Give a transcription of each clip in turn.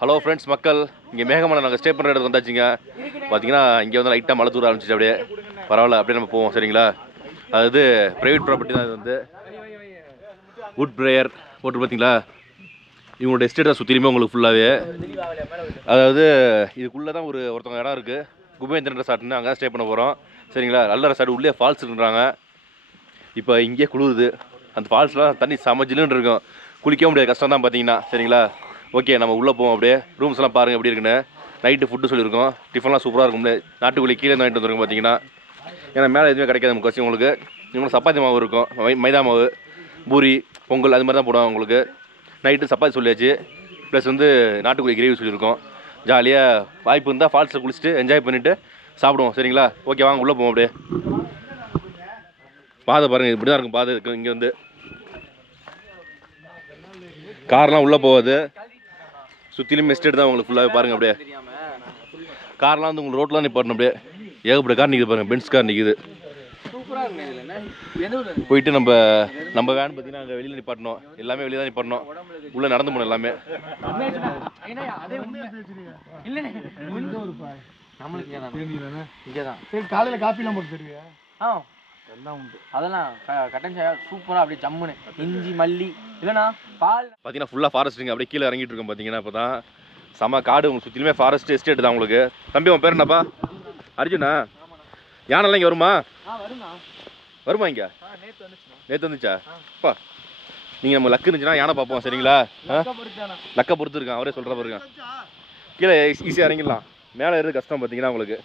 Hello friends மக்கள். இங்கே மேகமலை நாங்கள் ஸ்டே பண்ணுற இடத்துக்கு வந்தாச்சுங்க. பார்த்தீங்கன்னா இங்கே வந்து லைட்டாக மழை தூர ஆரம்பிச்சிச்சு அப்படியே. பரவாயில்ல அப்படியே நம்ம போவோம் சரிங்களா? அதாவது ப்ரைவேட் ப்ராப்பர்ட்டி தான் இது வந்து. வுட் ப்ரேயர் போட்டு பார்த்தீங்களா இவங்களோட எஸ்டேட்டை சுற்றிலுமே உங்களுக்கு ஃபுல்லாகவே அதாவது இதுக்குள்ளே தான் ஒரு ஒருத்தவங்க இடம் இருக்குது குபேந்திரன் ரெசார்ட்னு அங்கே ஸ்டே பண்ண போகிறோம் சரிங்களா? நல்ல ரெசார்ட் உள்ளே ஃபால்ஸ் இருக்குன்றாங்க. இப்போ இங்கேயே குளிருது. அந்த ஃபால்ஸ்லாம் தண்ணி சமஜிலுன்னு இருக்கும். குளிக்க முடியாது கஷ்டம் தான் பார்த்தீங்கன்னா சரிங்களா? ஓகே நம்ம உள்ளே போவோம் அப்படியே. ரூம்ஸ் எல்லாம் பாருங்கள் எப்படி இருக்குன்னு. நைட்டு ஃபுட்டு சொல்லியிருக்கோம். டிஃபன்லாம் சூப்பராக இருக்கும் நாட்டுக்குள்ளே கீழே இருந்து வாங்கிட்டு வந்துருக்கோம் பார்த்தீங்கன்னா ஏன்னா மேலே எதுவுமே கிடைக்காது முக்காசி உங்களுக்கு. இவங்களுக்கு சப்பாத்தி மாவு இருக்கும். மை- மைதா மாவு பூரி பொங்கல் அது மாதிரி தான் போடுவாங்க உங்களுக்கு. நைட்டு சப்பாத்தி சொல்லியாச்சு. ப்ளஸ் வந்து நாட்டுக்குள்ளி கிரேவி சொல்லியிருக்கோம். ஜாலியாக வாய்ப்பு இருந்தால் ஃபால்ஸில் குளிச்சுட்டு என்ஜாய் பண்ணிவிட்டு சாப்பிடுவோம். சரிங்களா? ஓகே வாங்க உள்ளே போவோம் அப்படியே. பாதை பாருங்கள் இப்படி தான் இருக்கும் பாதை. இருக்கும் இங்கே வந்து. கார்லாம் உள்ளே போகாது. சுற்றிலும் எஸ்டேட் தான் உங்களுக்கு ஃபுல்லாகவே பாருங்கள் அப்படியே கார்லாம் வந்து உங்களுக்கு ரோட்லாம் நிப்பாட்டணும் அப்படியே ஏகப்பட்ட கார் நிற்குது பாருங்கள் பென்ஸ் கார் நிற்குது சூப்பரா இருக்கு இதுல என்ன எந்த ஊர்ல இருக்கு? போயிட்டு நம்ம நம்ம வேன் பார்த்தீங்கன்னா அங்கே வெளியில் நிப்பாட்டணும் எல்லாமே வெளியே தான் நிப்பாட்டணும் உள்ளே நடந்து போகணும் எல்லாமே. நம்மளுக்கு இங்கதான். இங்கதான். சரி காலையில காப்பிலாம் போட்டு தருவியா ஆ, எல்லாம் உண்டு. அதெல்லாம் கட்டன் சாயா சூப்பரா அப்படியே ஜம்முன்னு. இஞ்சி மல்லி இல்லனா பால். பார்த்தீங்கன்னா ஃபுல்லாக ஃபாரஸ்ட்டுங்க அப்படியே கீழே இறங்கிட்டு இருக்கோம் பார்த்தீங்கன்னா இப்போ தான் செம காடு உங்களுக்கு சுற்றிலுமே ஃபாரஸ்ட் எஸ்டேட் தான் உங்களுக்கு. தம்பி உன் பேர் என்னப்பா? அர்ஜுனா? யானைலாம் இங்கே வருமா? வருமா இங்கே? நேற்று வந்துச்சா? அப்பா நீங்கள் நம்ம லக்கு இருந்துச்சுன்னா யானை பார்ப்போம் சரிங்களா? லக்கை பொறுத்து இருக்கான். அவரே சொல்கிற பாருங்க. கீழே ஈஸியாக இறங்கிடலாம். மேலே ஏறது கஷ்டம் பார்த்தீங்கன்னா உங்களுக்கு.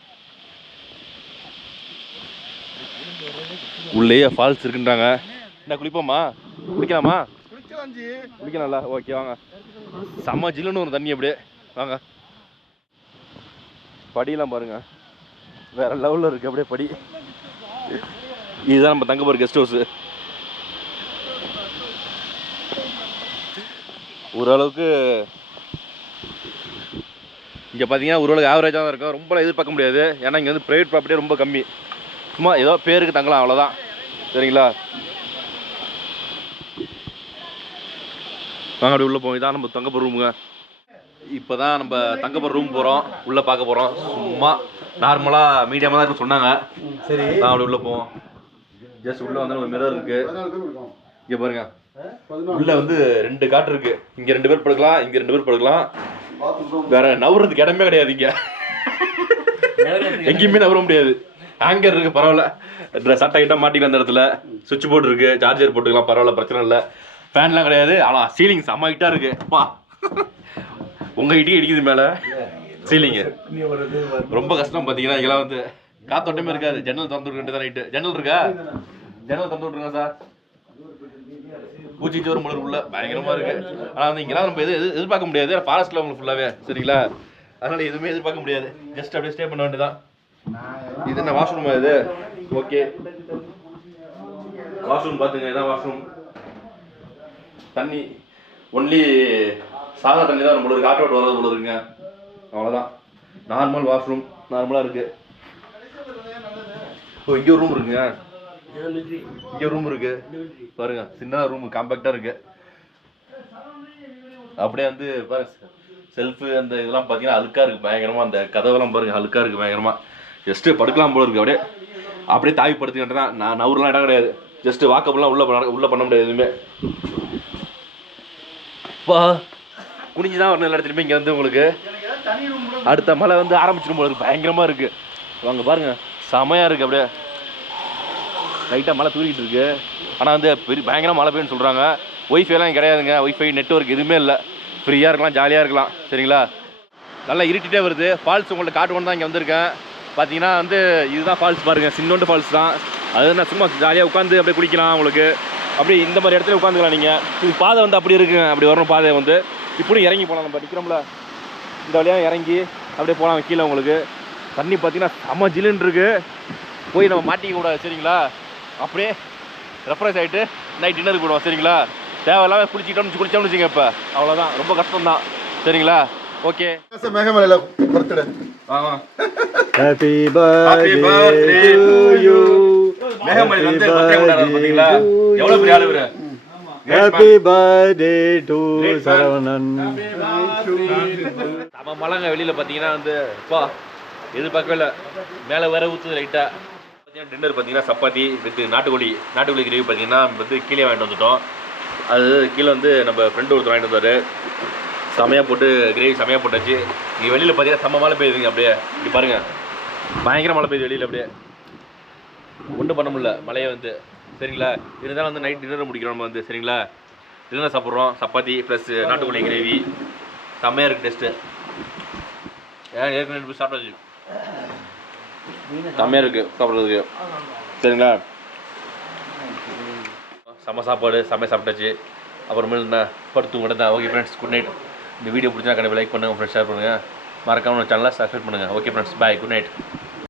உள்ளேயே ஃபால்ஸ் இருக்குன்றாங்க. என்ன குளிப்போமா? குளிக்கலாமா? குளிக்கலாம்ல. ஓகே வாங்க. செம்ம ஜில்லுன்னு ஒரு தண்ணி அப்படியே. வாங்க. படியெல்லாம் பாருங்க. வேற லெவலில் இருக்கு அப்படியே படி. இதுதான் நம்ம தங்க போகிற கெஸ்ட் ஹவுஸு ஓரளவுக்கு இங்கே பார்த்தீங்கன்னா ஓரளவுக்கு ஆவரேஜாக தான் இருக்கும். ரொம்பலாம் எதிர்பார்க்க முடியாது. ஏன்னா இங்கே வந்து ப்ரைவேட் ப்ராப்பர்ட்டியே ரொம்ப கம்மி. சும்மா ஏதோ பேருக்கு தங்கலாம் அவ்வளோதான் சரிங்களா? வாங்க அப்படி உள்ளே போவோம். இதான் நம்ம தங்க போகிற ரூமுங்க. இப்போ தான் நம்ம தங்க போகிற ரூம் போகிறோம் உள்ளே பார்க்க போகிறோம் சும்மா நார்மலாக மீடியமாக தான் இருக்குன்னு சொன்னாங்க. சரி. நான் அப்படி உள்ளே போவோம். ஜஸ்ட் உள்ளே வந்து ஒரு மிரர் இருக்கு. இங்கே பாருங்க. உள்ள வந்து ரெண்டு காட்டு இருக்கு. இங்க ரெண்டு பேர் படுக்கலாம் இங்க ரெண்டு பேர் படுக்கலாம். வேற நவுறதுக்கு இடமே கிடையாது இங்க. எங்கேயுமே நவர முடியாது. ஹேங்கர் இருக்கு பரவாயில்ல. ட்ரெஸ் சட்டை கிட்ட மாட்டிக்கலாம் அந்த இடத்துல. சுவிட்ச் போர்டு இருக்கு சார்ஜர் போட்டுக்கலாம் பரவாயில்ல பிரச்சனை இல்லை. ஃபேன்லாம் கிடையாது. ஆனா சீலிங் செம்மகிட்டா இருக்கு. பா. உங்க ஹைட்டே இடிக்குது மேல. சீலிங்கு ரொம்ப கஷ்டம் பாத்தீங்கன்னா இதெல்லாம் வந்து. காத்தோட்டமே இருக்காது. ஜன்னல் திறந்து விட்டு தான் நைட்டு ஜன்னல் இருக்கா? ஜன்னல் திறந்து விட்டுருங்க சார் பூச்சி சோறு முழு உள்ள. பயங்கரமா இருக்கு. ஆனா வந்து இங்கெல்லாம் நம்ம எது எது- எதிர்பார்க்க முடியாது. ஃபாரஸ்ட்ல உங்களுக்கு ஃபுல்லாவே சரிங்களா? அதனால எதுவுமே எதிர்பார்க்க முடியாது. ஜஸ்ட் அப்படியே ஸ்டே பண்ண வேண்டியதான் இது என்ன வாஷ்ரூம் இது? ஓகே வாஷ்ரூம் பார்த்துங்க இதான் வாஷ்ரூம் தண்ணி ஒன்லி சாதா தண்ணி தான் நம்மளுக்கு ஆட்டோ ஓட்டு வராது போல இருக்குங்க. அவ்வளோதான் நார்மல் வாஷ்ரூம் நார்மலாக இருக்கு. ஓ இங்கே ஒரு ரூம் இருக்குங்க. இங்கே ரூம் இருக்கு. பாருங்க சின்ன ரூம் காம்பேக்டாக இருக்கு. அப்படியே வந்து பாருங்க செல்ஃபு அந்த இதெல்லாம் பார்த்தீங்கன்னா அழுக்காக இருக்குது பயங்கரமாக அந்த கதவெல்லாம் பாருங்கள் அழுக்காக இருக்கு பயங்கரமாக ஜஸ்ட்டு படுக்கலாம் போல இருக்கு அப்படியே. அப்படியே தாவி படுத்துக்கிட்டு தான். நான் நவுரெலாம் இடம் கிடையாது. ஜஸ்ட்டு வாக்கப்லாம் உள்ளே பண்ண உள்ளே பண்ண முடியாது எதுவுமே. வா குனிஞ்சு தான் வரணும் எல்லா இடத்துலையுமே இங்கே வந்து உங்களுக்கு. அடுத்த மழை வந்து ஆரம்பிச்சிடும் போல இருக்குது பயங்கரமாக இருக்குது வாங்க பாருங்கள் செமையாக இருக்குது அப்படியே. லைட்டாக மழை தூரிக்கிட்டு இருக்கு. ஆனால் வந்து பெரிய பயங்கரமாக மழை பெய்யுன்னு சொல்கிறாங்க ஒய்ஃபைலாம் கிடையாதுங்க. ஒய்ஃபை நெட்ஒர்க் எதுவுமே இல்லை. ஃப்ரீயாக இருக்கலாம் ஜாலியாக இருக்கலாம். சரிங்களா? நல்லா இருட்டிகிட்டே வருது. ஃபால்ஸ் உங்கள்ட்ட காட்டுவோன்னு தான் இங்கே வந்திருக்கேன். பார்த்தீங்கன்னா வந்து இதுதான் ஃபால்ஸ் பாருங்கள் சின்னோண்டு ஃபால்ஸ் தான். அது நான் சும்மா ஜாலியாக உட்காந்து அப்படியே குளிக்கலாம் உங்களுக்கு. அப்படி இந்த மாதிரி இடத்துல உட்காந்துக்கலாம் நீங்கள் இது பாதை வந்து அப்படி இருக்குங்க அப்படி வரணும் பாதை வந்து. இப்படியும் இறங்கி போகலாம் நம்ம நிற்கிறோம்ல இந்த வழியாக இறங்கி அப்படியே போகலாம் கீழே உங்களுக்கு. தண்ணி பார்த்தீங்கன்னா செம ஜிலுன்னு இருக்குது போய் நம்ம மாட்டிக்க கூடாது சரிங்களா? அப்படியே ரெஃப்ரெஷ் ஆகிட்டு நைட் டின்னருக்கு போடுவோம் சரிங்களா? தேவையில்லாமல் குளிச்சிட்டோம்னு குளிச்சோம்னு வச்சுங்க இப்போ. அவ்வளோதான் ரொம்ப கஷ்டம் தான் சரிங்களா? Okay மேகமலையில் birthday birthday to to you. மேகமலை வந்து பத்திரிகை கொண்டாடுறாரு பார்த்தீங்களா எவ்வளோ பெரிய ஆளு இவரு? Happy birthday to Saravanan. நம்ம மலைங்க வெளியில் பார்த்தீங்கன்னா வந்து அப்பா எதிர்பார்க்கவே இல்லை. மேலே வேற ஊற்றுது லைட்டாக பார்த்தீங்கன்னா டின்னர் பார்த்தீங்கன்னா சப்பாத்தி வித் நாட்டுக்கோழி. நாட்டுக்கோழி கிரேவி பார்த்தீங்கன்னா வந்து கீழே வாங்கிட்டு வந்துட்டோம். அது கீழே வந்து நம்ம ஃப்ரெண்டு ஒருத்தர் வாங்கிட்டு வந்தார். செமையாக போட்டு கிரேவி செமையாக போட்டாச்சு. இங்கே வெளியில் பார்த்தீங்கன்னா செம்ம மழை பெய்யுதுங்க அப்படியே. இப்படி பாருங்கள் பயங்கர மழை பெய்யுது வெளியில் அப்படியே. ஒன்றும் பண்ண முடியல மழையை வந்து. சரிங்களா? இருந்தாலும் வந்து நைட் டின்னர் முடிக்கிறோம் நம்ம வந்து சரிங்களா? டின்னர் சாப்பிட்றோம். சப்பாத்தி ப்ளஸ் நாட்டுக்கோழி கிரேவி. செம்மையாக இருக்குது டேஸ்ட்டு ஏன் ஏற்கனவே சாப்பிட்டாச்சு? செம்மையாக இருக்குது சாப்பிட்றதுக்கு. சரிங்களா? செம்ம சாப்பாடு செம்மையாக சாப்பிட்டாச்சு. அப்புறமேல் என்ன? படுத்து கூட தான் ஓகே ஃப்ரெண்ட்ஸ் குட் நைட் இந்த வீடியோ பிடிச்சா கண்டிப்பாக லைக் பண்ணுங்கள் ஃப்ரெண்ட்ஸ் ஷேர் பண்ணுங்கள் மறக்காமல் சேனலை சப்ஸ்கிரைப் பண்ணுங்கள் okay friends bye good night